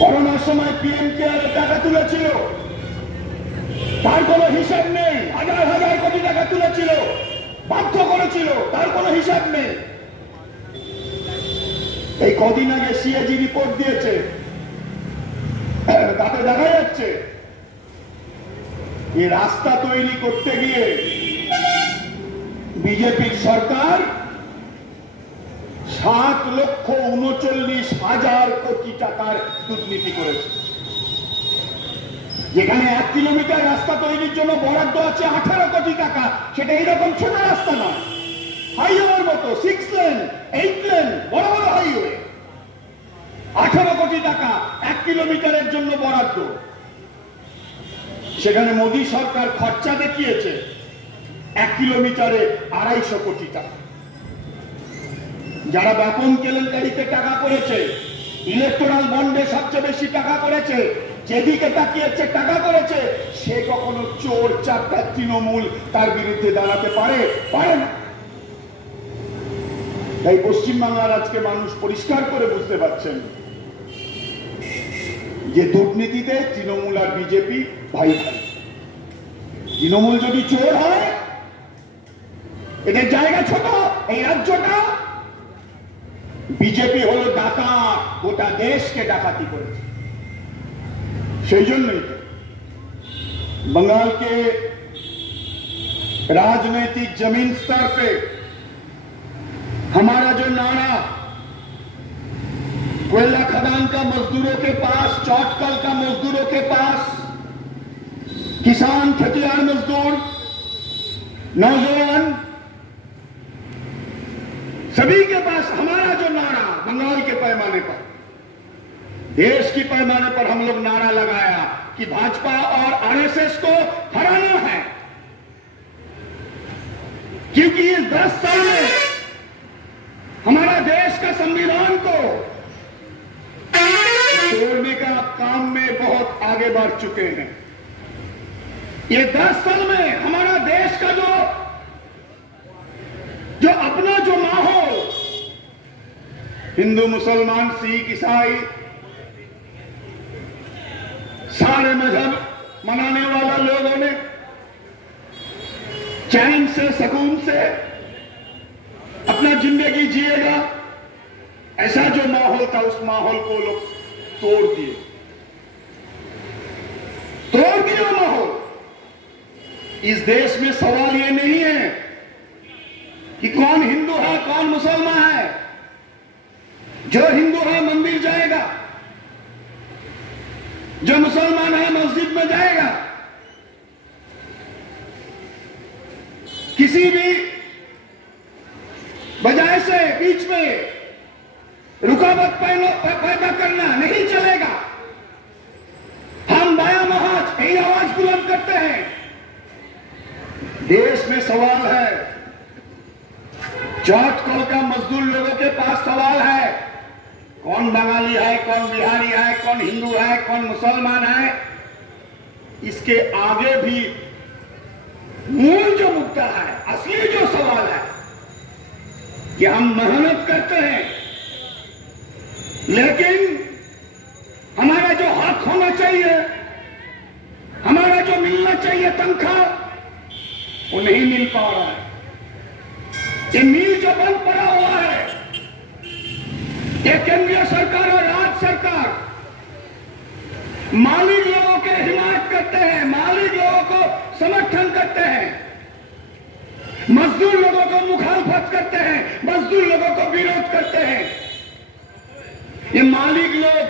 করোনার সময় পিএম কেয়ারে টাকা তুলেছিল, তার কোনো হিসাব নেই। হাজার হাজার কোটি টাকা তুলেছিল, বাধ্য করেছিল, তার কোনো হিসাব নেই। এই কদিন আগে সিএজি রিপোর্ট দিয়েছে, তাতে দেখা যাচ্ছে এই রাস্তা তৈরি করতে গিয়ে বিজেপির সরকার 7,39,000 কোটি টাকার দুর্নীতি করেছে। যেখানে 1 কিলোমিটার রাস্তা তৈরির জন্য বরাদ্দ আছে 18 কোটি টাকা, সেটা এইরকম ছোট রাস্তা নয়, হাইওয়ের মতো 6 লেন 8 লেন বড় বড় হাইওয়ে। 18 কোটি টাকা 1 কিলোমিটারের জন্য বরাদ্দ। সেখানে মোদী সরকার খরচা দেখিয়েছে 1 কিলোমিটারে 250 কোটি টাকা। যারা ব্যাপন কেলেঙ্কারিতে টাকা করেছে, ইলেকট্রাল বন্ডে সবচেয়ে বেশি টাকা করেছে, যেদিকে তাকিয়েছে টাকা করেছে, সে কখনো চোর চারটা তৃণমূল তার বিরুদ্ধে দাঁড়াতে পারে না। তাই পশ্চিমবাংলার আজকে মানুষ পরিষ্কার করে বুঝতে পারছেন যে দুর্নীতিতে তৃণমূল আর বিজেপি ভাই ভাই। তৃণমূল যদি চোর হয়, এদের জায়গা ছোট, এই রাজ্যটা। বিজেপি হলো ডাকাত, গোটা দেশকে ডাকাতি করেছে। সেই জন্যই तो बंगाल के राजनीतिक जमीन स्तर पे हमारा जो नारा कोयला खदान का मजदूरों के पास, चौटकल का मजदूरों के पास, किसान खेतिहर मजदूर, नौजवान, सभी के पास हमारा जो नारा बंगाल के पैमाने पर, देश की पैमाने पर हम लोग नारा लगाया कि भाजपा और आरएसएस को हराना है। क्योंकि इस 10 साल में हमारा देश का संविधान को तोड़ने का काम में बहुत आगे बढ़ चुके हैं। ये 10 साल में हमारा देश का जो अपना जो माहौल, हिंदू मुसलमान सिख ईसाई सारे मजहब मनाने वाला लोगों ने चैन से सुकून से अपना जिंदगी जिएगा, ऐसा जो माहौल था, उस माहौल को लोग तोड़ दिए माहौल। इस देश में सवाल ये नहीं है कि कौन हिंदू है कौन मुसलमान है। जो हिंदू है मंदिर जाएगा, जो मुसलमान है मस्जिद में जाएगा। किसी भी वजह से बीच में रुकावट पैदा करना नहीं चलेगा। हम बाया महाज यही आवाज बुलंद करते हैं। देश में सवाल है, चौटकल का मजदूर लोगों के पास सवाल है, कौन बंगाली है, कौन बिहारी है, कौन हिंदू है, कौन मुसलमान है। इसके आगे भी मूल जो मुद्दा है, असली जो सवाल है कि हम मेहनत करते हैं, लेकिन हमारा जो हक होना चाहिए, हमारा जो मिलना चाहिए तनख्वाह, वो नहीं मिल पा रहा है। ये मिल जो बंद पड़ा हुआ है, ये केंद्रीय सरकार और राज्य सरकार मालिक लोगों के हिमायत करते हैं, मालिक लोगों को समर्थन करते हैं, मजदूर लोगों को मुखालफत करते हैं, मजदूर लोगों को विरोध करते हैं। ये मालिक लोग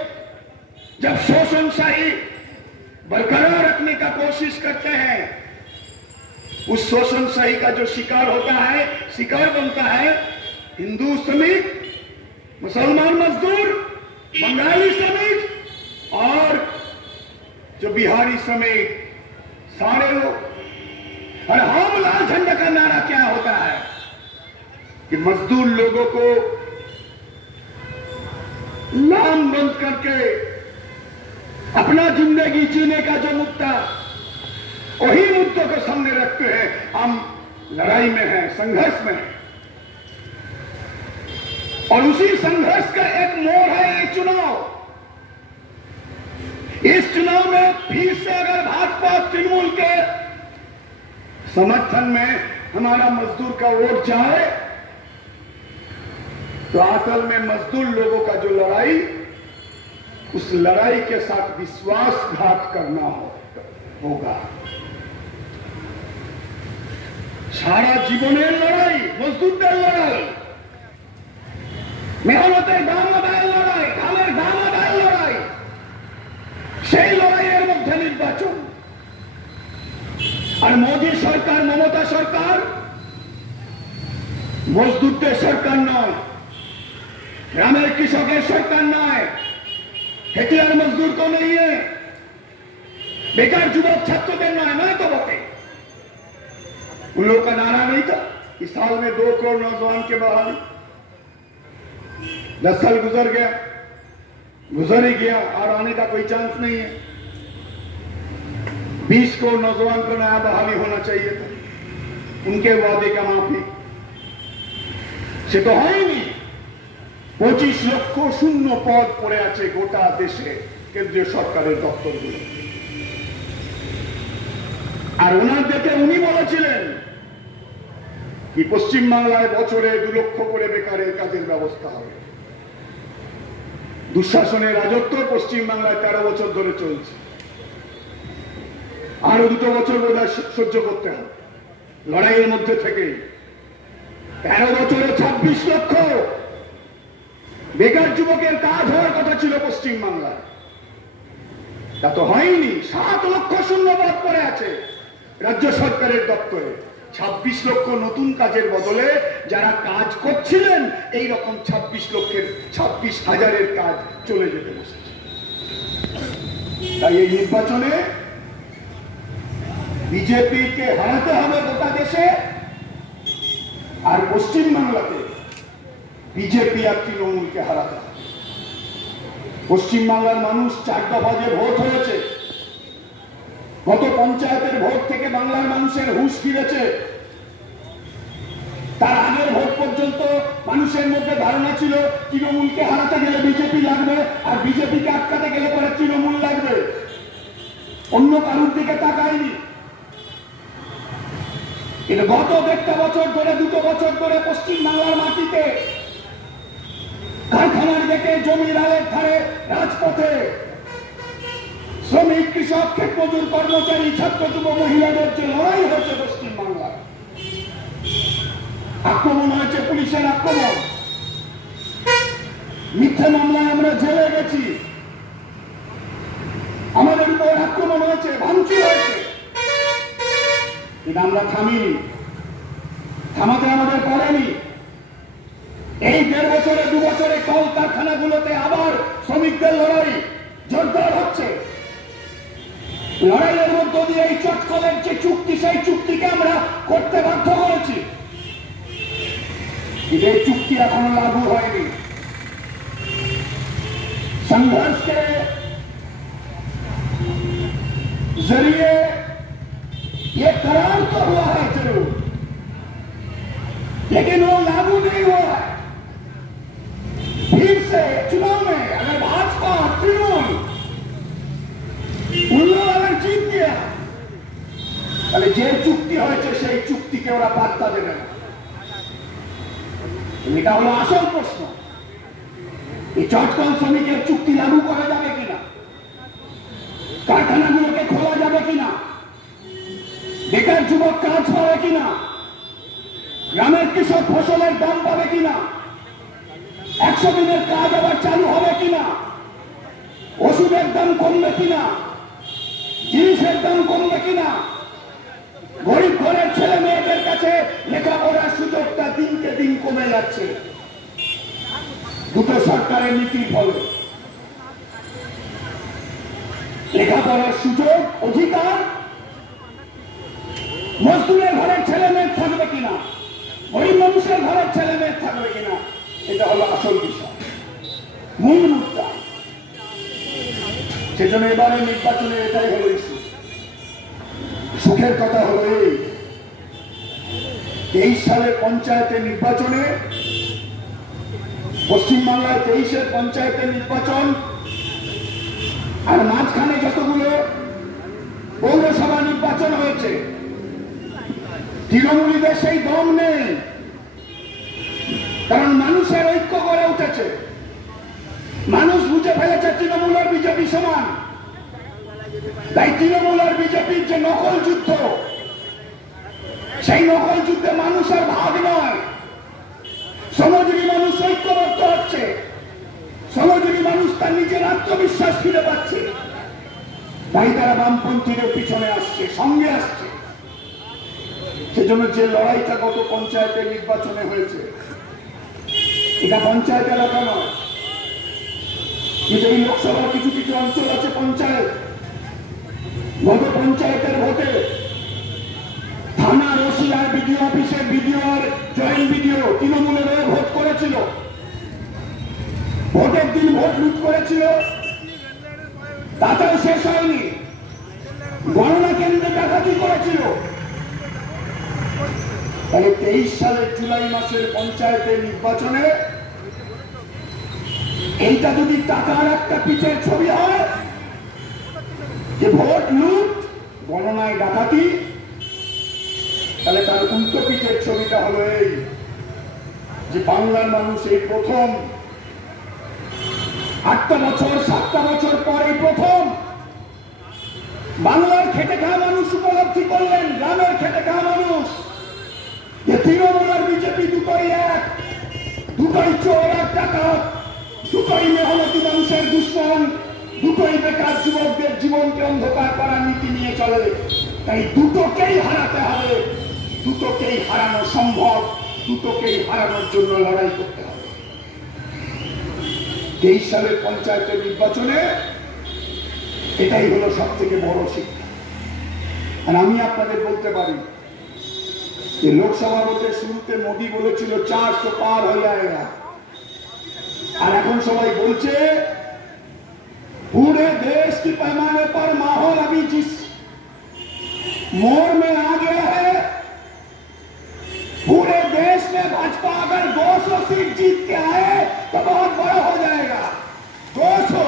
जब शोषणशाही बरकरार रखने का कोशिश करते हैं, उस शोषणशाही का जो शिकार होता है, शिकार बनता है हिंदू श्रमिक, मुसलमान मजदूर, बंगाली श्रमिक और जो बिहारी श्रमिक, सारे लोग। और हम लाल झंडा का नारा क्या होता है कि मजदूर लोगों को लामबंद करके अपना जिंदगी जीने का जो मुद्दा, वही मुद्दों को सामने रखते हैं। हम लड़ाई में हैं, संघर्ष में हैं, और उसी संघर्ष का एक मोड़ है ये चुनाव। इस चुनाव में फिर से अगर भाजपा तृणमूल के समर्थन में हमारा मजदूर का वोट जाए तो असल में मजदूर लोगों का जो लड़ाई, उस लड़ाई के साथ विश्वासघात करना होगा। सारा जीवনের लड़ाई, मजदूरদের लड़ाई, মেহনতের দাম আদায়ের লড়াই, ধানের দাম আদায়ের লড়াই, সেই লড়াইয়ের মধ্যে নির্বাচন। আর মোদী সরকার, মমতা সরকার মজদুরদের সরকার নয়, গ্রামের কৃষকের সরকার नय, खेतिहर मजदूर को नहीं है, बेकार युवक छात्रों नय तो बते। उन लोगों का नारा नहीं था कि साल में 2 करोड़ नौजवान के बहाली। 10 साल गुजर ही गया और आने का कोई चांस नहीं है। 20 करोड़ नौजवान को नया बहाली होना चाहिए था, उनके वादे का माफी से तो है ही नहीं। 25 লক্ষ শূন্য পদ পড়ে আছে গোটা দেশে কেন্দ্রীয় সরকারের দপ্তরগুলো। আর ওনার দেখে উনি বলেছিলেন কি পশ্চিম বাংলায় বছরে 2 লক্ষ করে বেকারের কাজের ব্যবস্থা হবে। দুঃশাসনের রাজত্ব পশ্চিম বাংলায় 13 বছর ধরে চলছে, আরো 2 বছর বোধহয় সহ্য করতে হবে লড়াইয়ের মধ্যে থেকে। 13 বছরে 26 লক্ষ বেকার যুবকের কাজ হওয়ার কথা ছিল পশ্চিম বাংলায়, তা তো হয়নি। 7 লক্ষ শূন্য পদ পড়ে আছে রাজ্য সরকারের দপ্তরে। 26 লক্ষ নতুন কাজের বদলে যারা কাজ করছিলেন এই রকম 26,000-এর কাজ চলে যেতে বসেছে। তাই এই নির্বাচনে বিজেপিকে হারাতে হবে গোটা দেশে, আর পশ্চিম বাংলাতে বিজেপি আর তৃণমূলকে হারাতে হবে। পশ্চিম বাংলার মানুষ 4 দফা যে ভোট হয়েছে, গত পঞ্চায়েতের ভোট থেকে বাংলার মানুষের হুঁশ ফিরেছে। তার আগের ভোট পর্যন্ত মানুষের মধ্যে ধারণা ছিল তৃণমূলকে হারাতে গেলে বিজেপি লাগবে, আর বিজেপিকে আটকাতে গেলে পরে তৃণমূল লাগবে, অন্য কারোর দিকে তাকায়নি। কিন্তু গত 1.5 বছর ধরে, 2 বছর ধরে পশ্চিম বাংলার মাটিতে কারখানার দিকে, জমির আলের ধারে, রাজপথে শ্রমিক, কৃষক, ক্ষেত মজুর, কর্মচারী, ছাত্র, যুব, মহিলাদের যে লড়াই হয়েছে পশ্চিম বাংলায়, আক্রমণ হয়েছে, পুলিশের আক্রমণ, মিথ্যা মামলায় আমরা জেলে গেছি, আমাদের উপর আক্রমণ হয়েছে, ভাঙচুর হয়েছে, কিন্তু আমরা থামিনি, থামাতে আমাদের পারেনি। এই 1.5 বছরে, 2 বছরে কল কারখানাগুলোতে আবার শ্রমিকদের লড়াই জোরদার হচ্ছে। লড়াইয়ের মধ্য দিয়ে এই চটকলের যে চুক্তি, সেই চুক্তিকে আমরা করতে বাধ্য করেছি, কিন্তু এই চুক্তি এখনো লাগু হয়নি। संघर्ष के जरिए ये करार तो हुआ है जरूर, लेकिन वो लागू नहीं हुआ है। फिर से चुनाव में अगर भाजपा, तृणमूल उन लोग अगर जीत गया, তাহলে যে চুক্তি হয়েছে সেই চুক্তিকে ওরা পাত্তা দেবে না। এটা হলো আসল প্রশ্ন। এই চটকল শ্রমিকের চুক্তি লাগু করা যাবে কিনা, কারখানাগুলোকে খোলা যাবে কিনা, বেকার যুবক কাজ পাবে কিনা, গ্রামের কৃষক ফসলের দাম পাবে কিনা, 100 দিনের কাজ আবার চালু হবে কিনা, ওষুধের দাম কমবে কিনা, জিনিসের দাম কমবে কিনা, গরিব ঘরের ছেলে মেয়েদের কাছে লেখাপড়ার সুযোগটা দিনকে দিন কমে যাচ্ছে দুটো সরকারের নীতির ফলে। লেখাপড়ার সুযোগ, অধিকার মজদুরের ঘরের ছেলে মেয়ে থাকবে কিনা, গরিব মানুষের ঘরের ছেলে মেয়ে থাকবে কিনা, এটা হলো আসল বিষয়, মূল মুদ্রা। সেজন্য এবারে নির্বাচনে এটাই হলো ইস্যু। সুখের কথা হলো এই 23 সালের পঞ্চায়েতের নির্বাচনে, পশ্চিমবাংলায় 23-এর পঞ্চায়েতের নির্বাচন আর মাঝখানে যতগুলো পৌরসভা নির্বাচন হয়েছে, তৃণমূলীদের সেই দম নেই, কারণ মানুষের ঐক্য গড়ে উঠেছে। মানুষ বুঝে ফেলেছে তৃণমূল আর বিজেপি সমান। তাই তৃণমূল আর বিজেপির যে নকল যুদ্ধ, সেই নকল যুদ্ধে মানুষের ভাগ নয়। শ্রমজীবী মানুষ ঐক্যবদ্ধ হচ্ছে, শ্রমজীবী মানুষ তার নিজের আত্মবিশ্বাস ফিরে পাচ্ছে। তাই তারা বামপন্থীদের পিছনে আসছে, সঙ্গে আসছে। সেজন্য যে লড়াইটা গত পঞ্চায়েতের নির্বাচনে হয়েছে, এটা পঞ্চায়েত এলাকা নয়, কিন্তু এই লোকসভার কিছু কিছু অঞ্চল আছে পঞ্চায়েত। গত পঞ্চায়েতের ভোটে থানার ওসি আর বিডিও অফিসের বিডিও আর জয়েন্ট বিডিও তৃণমূলের হয়ে ভোট করেছিল। ভোটের দিন ভোট লুট করেছিল, তাতেও শেষ হয়নি, গণনা কেন্দ্রে ডাকাতি করেছিল। তাহলে 23 সালের জুলাই মাসের পঞ্চায়েতের নির্বাচনে এইটা যদি টাকার একটা পিছের ছবি হয়, যে ভোট লুট গণনায় ডাকাতি, তাহলে তার উল্টো পিঠের ছবিটা হলো এই যে বাংলার মানুষ এই প্রথম 8টা বছর 7টা বছর পরে প্রথম বাংলার খেটে খাওয়া মানুষ উপলব্ধি করলেন, গ্রামের খেটে খাওয়া মানুষ, যে তৃণমূল আর বিজেপি দুটোই এক, দুটোই চোর আর ডাকাত, দুটোই মেহনতি মানুষের দুশ্মন, দুটোই বেকার যুবকদের জীবনকে অন্ধকার করার নীতি নিয়ে চলে। তাই দুটোকেই হারাতে হবে, দুটোকেই হারানো সম্ভব, দুটোকেই হারানোর জন্য লড়াই করতে হবে। 23 সালের পঞ্চায়েতের নির্বাচনে এটাই হলো সব থেকে বড় শিক্ষা। আর আমি আপনাদের বলতে পারি যে লোকসভা ভোটের শুরুতে মোদী বলেছিল 400 পার হয়ে যায়গা, আর এখন সবাই বলছে पूरे देश की पैमाने पर माहौल अभी जिस मोड़ में आ गया है, पूरे देश में भाजपा अगर 200 सीट जीत के आए तो बहुत बड़ा हो जाएगा। 200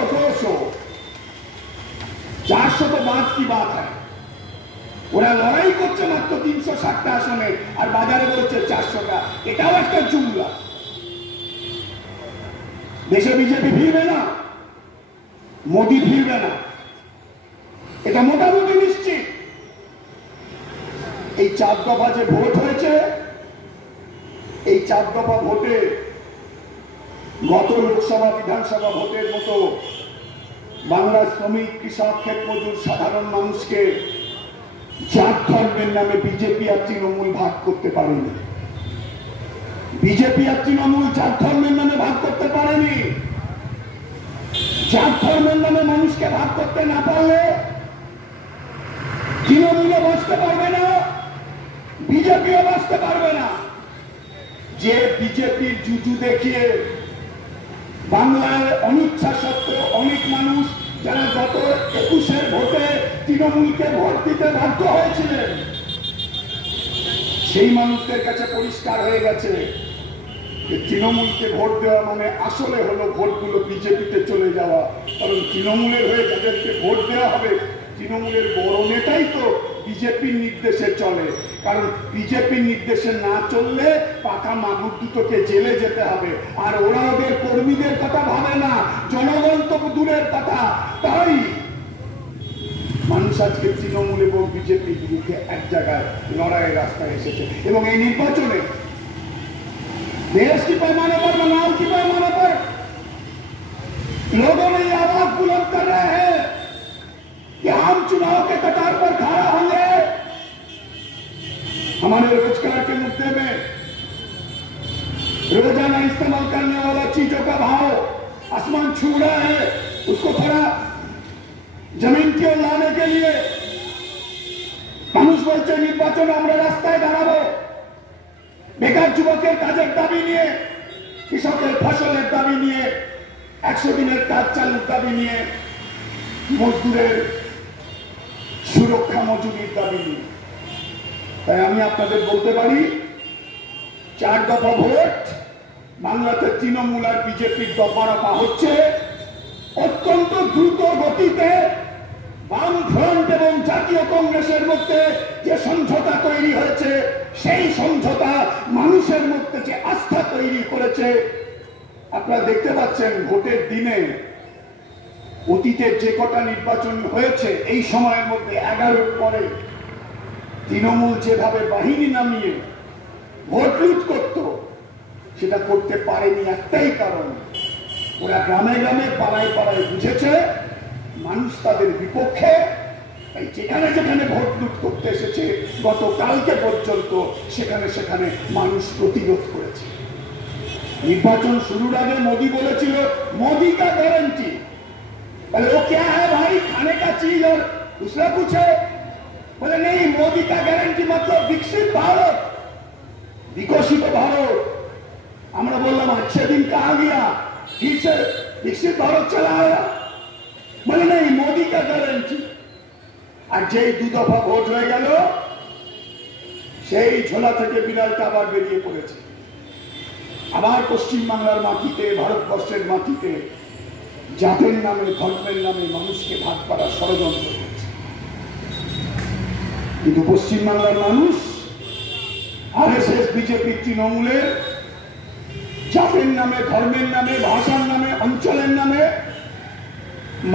400 तो बात की बात है। ওরা লড়াই করছে মাত্র 360টা আসনে, আর বাজারে বলছে 400টা। এটাও একটা জুমলা। দেশে বিজেপি ফিরবে না, মোদী ফিরবে না, এটা মোটামুটি নিশ্চিত। এই 4 দফা যে ভোট হয়েছে, এই 4 দফা ভোটে গত লোকসভা বিধানসভা ভোটের মতো বাংলার শ্রমিক, কৃষক, ক্ষেত মজুর, সাধারণ মানুষকে জাত ধর্মের নামে বিজেপি আর তৃণমূল ভাগ করতে পারেনি। বিজেপি আর তৃণমূল জাত ধর্মের নামে ভাগ করতে পারেনি। জাত ধর্মের নামে মানুষকে ভাগ করতে না পারলে তৃণমূলও বাঁচতে পারবে না, বিজেপিও বাঁচতে পারবে না। যে বিজেপির জুজু দেখিয়ে বাংলায় অনিচ্ছা সত্ত্বেও অনেক মানুষ যারা গত 21-এর ভোটে তৃণমূলকে ভোট দিতে বাধ্য হয়েছিলেন, সেই মানুষদের কাছে পরিষ্কার হয়ে গেছে যে তৃণমূলকে ভোট দেওয়া মানে আসলে হলো ভোটগুলো বিজেপিতে চলে যাওয়া। কারণ তৃণমূলের হয়ে যাদেরকে ভোট দেওয়া হবে, তৃণমূলের বড় নেতাই তো বিজেপির নির্দেশে চলে। কারণ বিজেপির নির্দেশে না চললে পাকা মাগুর দুটোকে জেলে যেতে হবে, আর ওরা ওদের কর্মীদের কথা ভাবে না, জনগণ তো দূরের কথা। তাই মানুষ আজকে তৃণমূল এবং বিজেপির বিরুদ্ধে এক জায়গায় লড়াইয়ের রাস্তায় এসেছে। এবং এই নির্বাচনে देश की पैमाने पर, बंगाल की पैमाने पर लोगों ने ये आवाज बुलंद कर रहे हैं कि हम चुनाव के कतार पर खड़ा होंगे। हमारे रोजगार के मुद्दे में रोजाना इस्तेमाल करने वाला चीजों का भाव आसमान छू रहा है, उसको थोड़ा जमीन की ओर लाने के लिए মানুষ বলছে নির্বাচনে আমরা রাস্তায় দাঁড়াবো। বেকার যুবকের কাজের দাবি নিয়ে, কৃষকের ফসলের দাবি নিয়ে, 100 দিনের কাজ চালুর দাবি নিয়ে, মজদুরের সুরক্ষা মজুরির দাবি নিয়ে। তাই আমি আপনাদের বলতে পারি 4 দফা ভোট বাংলাতে তৃণমূল আর বিজেপির দফা রফা হচ্ছে, অত্যন্ত দ্রুত গতিতে বামফ্রন্ট এবং জাতীয় কংগ্রেসের মধ্যে যে সমঝোতা তৈরি হয়েছে, সেই সমঝোতা মানুষের মধ্যে যে আস্থা তৈরি করেছে। আপনারা দেখতে পাচ্ছেন ভোটের দিনে অতীতের যে কটা নির্বাচন হয়েছে এই সময়ের মধ্যে 11-র পরে তৃণমূল যেভাবে বাহিনী নামিয়ে ভোট লুট করত, সেটা করতে পারেনি একটাই কারণ, ওরা গ্রামে গ্রামে পাড়ায় পাড়ায় বুঝেছে মানুষ তাদের বিপক্ষে। তাই যেখানে যেখানে ভোট লুট করতে এসেছে গতকালকে পর্যন্ত সেখানে সেখানে মানুষ প্রতিরোধ করেছে। নির্বাচন শুরুর আগে মোদি বলেছিল मोदी का गारंटी, बोले वो क्या है भाई, खाने का चीज और दूसरा कुछ है? बोले नहीं, मोदी का गारंटी मतलब विकसित भारत, विकसित भारत। আমরা বললাম अच्छे दिन कहा गया, फिर से विकसित भारत चला आया। बोले नहीं, मोदी का गारंटी। আর যেই 2 দফা ভোট হয়ে গেল, সেই ঝোলা থেকে বিড়ালটা আবার বেরিয়ে পড়েছে। আবার পশ্চিমবাংলার মাটিতে, ভারতবর্ষের মাটিতে জাতের নামে, ধর্মের নামে মানুষকে ভাগ করার ষড়যন্ত্র করছে। কিন্তু পশ্চিমবাংলার মানুষ আরএসএস, বিজেপি, তৃণমূলের জাতের নামে, ধর্মের নামে, ভাষার নামে, অঞ্চলের নামে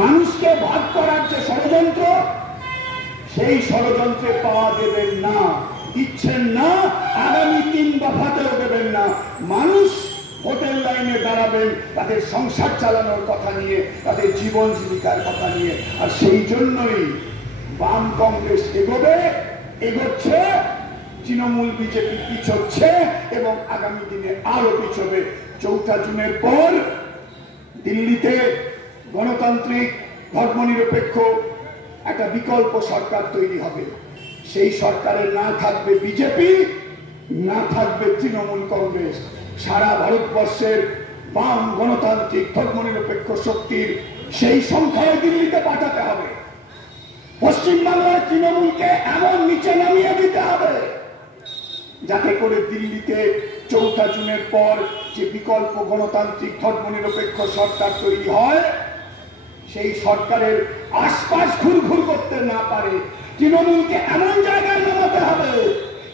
মানুষকে ভাগ করার যে ষড়যন্ত্র, সেই ষড়যন্ত্রে পাওয়া দেবেন না, দিচ্ছেন না, আগামী 3 দফাতেও দেবেন না। মানুষ ভোটের লাইনে দাঁড়াবেন তাদের সংসার চালানোর কথা নিয়ে, তাদের জীবন জীবিকার কথা নিয়ে। আর সেই জন্যই বাম কংগ্রেস এগোচ্ছে, তৃণমূল বিজেপি পিছোচ্ছে এবং আগামী দিনে আরো পিছবে। 4 জুনের পর দিল্লিতে গণতান্ত্রিক, ধর্মনিরপেক্ষ একটা বিকল্প সরকার তৈরি হবে। সেই সরকারে না থাকবে বিজেপি, না থাকবে তৃণমূল কংগ্রেস। সারা ভারতবর্ষের বাম গণতান্ত্রিক ধর্মনিরপেক্ষ শক্তির সেই সংখ্যায় দিল্লিতে পাঠাতে হবে। পশ্চিমবাংলার তৃণমূলকে এমন নিচে নামিয়ে দিতে হবে যাতে করে দিল্লিতে 4 জুনের পর যে বিকল্প গণতান্ত্রিক ধর্মনিরপেক্ষ সরকার তৈরি হয়, সেই সরকারের আশপাশ ঘুরঘুর করতে না পারে। তৃণমূলকে এমন জায়গায় নামাতে হবে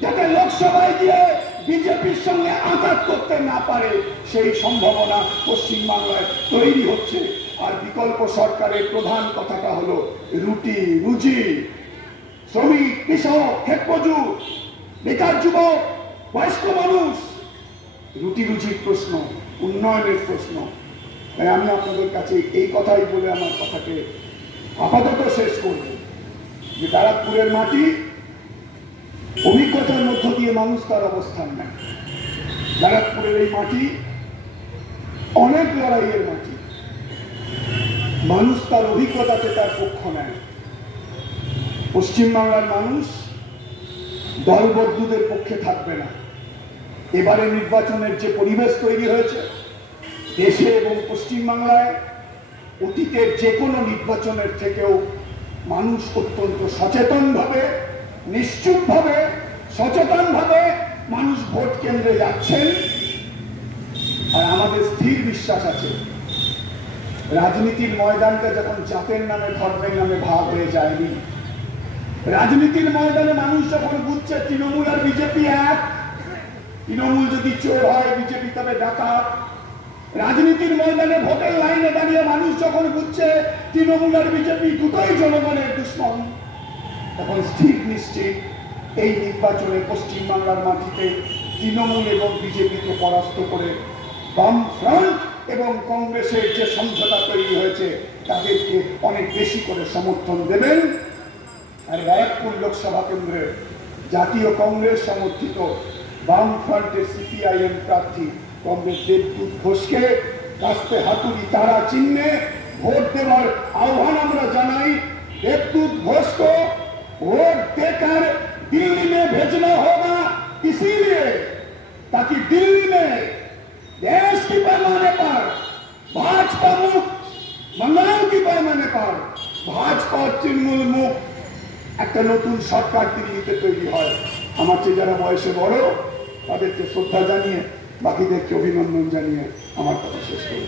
যাতে লোকসভায় গিয়ে বিজেপির সঙ্গে আঘাত করতে না পারে। সেই সম্ভাবনা পশ্চিমবাংলায় তৈরি হচ্ছে। আর বিকল্প সরকারের প্রধান কথাটা হলো রুটি রুজি, শ্রমিক, কৃষক, ক্ষেতমজুর, বেকার যুবক, বয়স্ক মানুষ, রুটি রুজির প্রশ্ন, উন্নয়নের প্রশ্ন। তাই আমি আপনাদের কাছে এই কথাই বলে আমার কথাকে আপাতত শেষ করব যে ব্যারাকপুরের মাটি অভিজ্ঞতার মধ্য দিয়ে মানুষ তার অবস্থান নেয়। ব্যারাকপুরের এই মাটি অনেক লড়াইয়ের মাটি, মানুষ তার অভিজ্ঞতাতে তার পক্ষ নেয়। পশ্চিমবাংলার মানুষ দলবদ্ধদের পক্ষে থাকবে না। এবারে নির্বাচনের যে পরিবেশ তৈরি হয়েছে দেশে এবং পশ্চিমবাংলায়, অতীতের যে কোনো নির্বাচনের থেকেও মানুষ অত্যন্ত সচেতনভাবে, নিশ্চুপভাবে, সচেতনভাবে মানুষ ভোট কেন্দ্রে যাচ্ছেন। আর আমাদের স্থির বিশ্বাস আছে রাজনীতির ময়দানটা যখন জাতের নামে, ধর্মের নামে ভাগ হয়ে যায়নি, রাজনীতির ময়দানে মানুষ যখন বুঝছে তৃণমূল আর বিজেপি এক, তৃণমূল যদি চোর হয় বিজেপি তবে ডাকাত, রাজনীতির ময়দানে ভোটের লাইনে দাঁড়িয়ে মানুষ যখন বুঝছে তৃণমূল আর বিজেপি দুটোই জনগণের দুশ্মন, তখন স্থির নিশ্চিত এই নির্বাচনে পশ্চিমবাংলার মাটিতে তৃণমূল এবং বিজেপিকে পরাস্ত করে বাম ফ্রন্ট এবং কংগ্রেসের যে সমঝোতা তৈরি হয়েছে তাদেরকে অনেক বেশি করে সমর্থন দেবেন। আর ব্যারাকপুর লোকসভা কেন্দ্রের জাতীয় কংগ্রেস সমর্থিত বাম ফ্রন্টের সিপিআইএম প্রার্থী কংগ্রেস দেবদূত ঘোষকে কাস্তে হাতুড়ি তারা চিহ্নে ভোট দেওয়ার आह्वान আমরা জানাই। देवदूत घोष को वोट देकर दिल्ली में भेजना होगा, इसीलिए ताकि दिल्ली में देश की पैमाने पर भाजपा मुक्त, बंगाल की पैमाने पर भाजपा और तृणमूल मुक्त একটা নতুন সরকার দিল্লিতে তৈরি হয়। আমার চেয়ে যারা বয়সে বড় তাদেরকে শ্রদ্ধা জানিয়ে, বাকিদেরকে অভিনন্দন জানিয়ে আমার কথা শেষ করব।